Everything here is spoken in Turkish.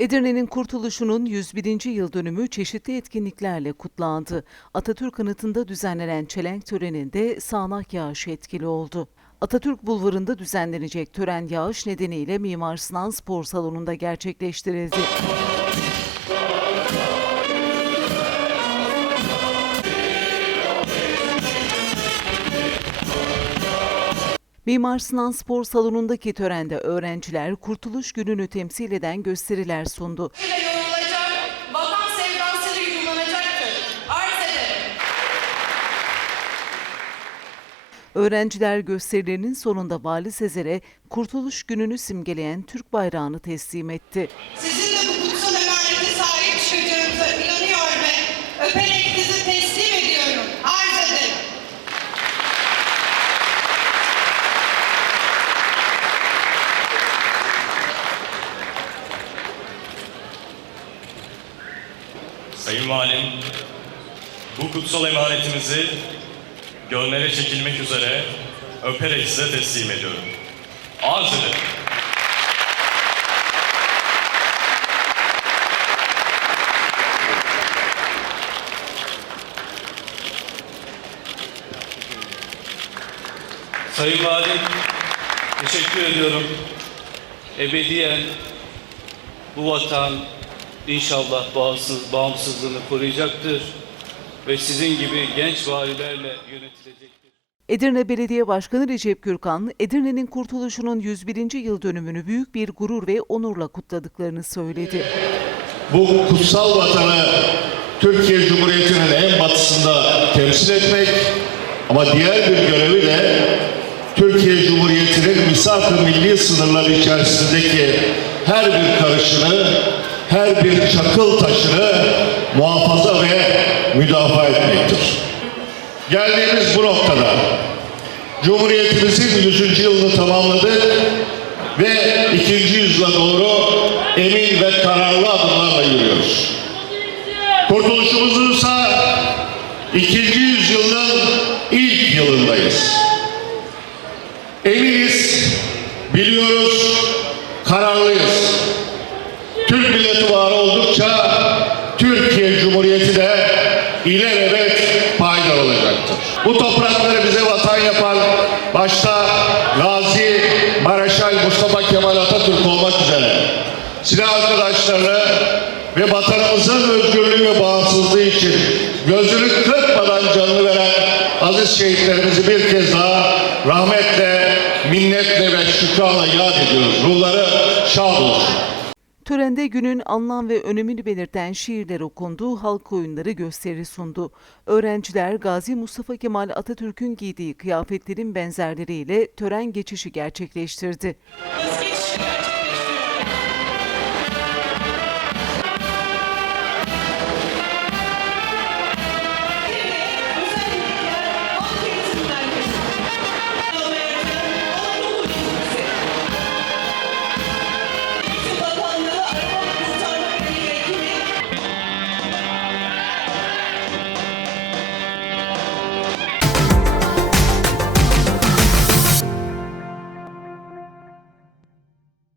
Edirne'nin kurtuluşunun 101. yıl dönümü çeşitli etkinliklerle kutlandı. Atatürk Anıtı'nda düzenlenen çelenk töreninde sağanak yağış etkili oldu. Atatürk Bulvarı'nda düzenlenecek tören yağış nedeniyle Mimar Sinan Spor Salonu'nda gerçekleştirildi. Mimar Sinan Spor Salonu'ndaki törende öğrenciler Kurtuluş Günü'nü temsil eden gösteriler sundu. Öğrenciler gösterilerinin sonunda Vali Sezer'e Kurtuluş Günü'nü simgeleyen Türk bayrağını teslim etti. Sizin de bu kutsal emanete sahip çıkacağınıza inanıyor ve öperek sizi teslim ediyorum. Arz ederim. Sayın Valim, bu kutsal emanetimizi gönlere çekilmek üzere öperek size teslim ediyorum. Arz. Sayın Valim, teşekkür ediyorum. Ebediyen bu vatan inşallah bağımsız, bağımsızlığını koruyacaktır ve sizin gibi genç valilerle yönetilecektir. Edirne Belediye Başkanı Recep Gürkan, Edirne'nin kurtuluşunun 101. yıl dönümünü büyük bir gurur ve onurla kutladıklarını söyledi. bu kutsal vatanı Türkiye Cumhuriyeti'nin en batısında temsil etmek ama diğer bir görevi de Türkiye Cumhuriyeti'nin misak-ı milli sınırları içerisindeki her bir karışını, her bir çakıl taşını muhafaza ve müdafaa etmektir. Geldiğimiz bu noktada Cumhuriyetimizin 100. yılını tamamladık ve ikinci yüzyıla doğru emin ve kararlı adımlarla yürüyoruz. Kurtuluşumuzun ise ikinci yüzyılın ilk yılındayız. Türk milleti var oldukça Türkiye Cumhuriyeti de ilelebet payidar olacaktır. Bu toprakları bize vatan yapan başta Gazi Mareşal Mustafa Kemal Atatürk olmak üzere silah arkadaşlarını ve vatanımızın özgürlüğü ve bağımsızlığı için gözünü kırpmadan canını veren aziz şehitlerimizi bir kez daha rahmetle, minnetle ve şükranla yad ediyoruz. Ruhları şad olsun. Törende günün anlam ve önemini belirten şiirler okundu, halk oyunları gösteri sundu. Öğrenciler Gazi Mustafa Kemal Atatürk'ün giydiği kıyafetlerin benzerleriyle tören geçişi gerçekleştirdi. Vazgeçişler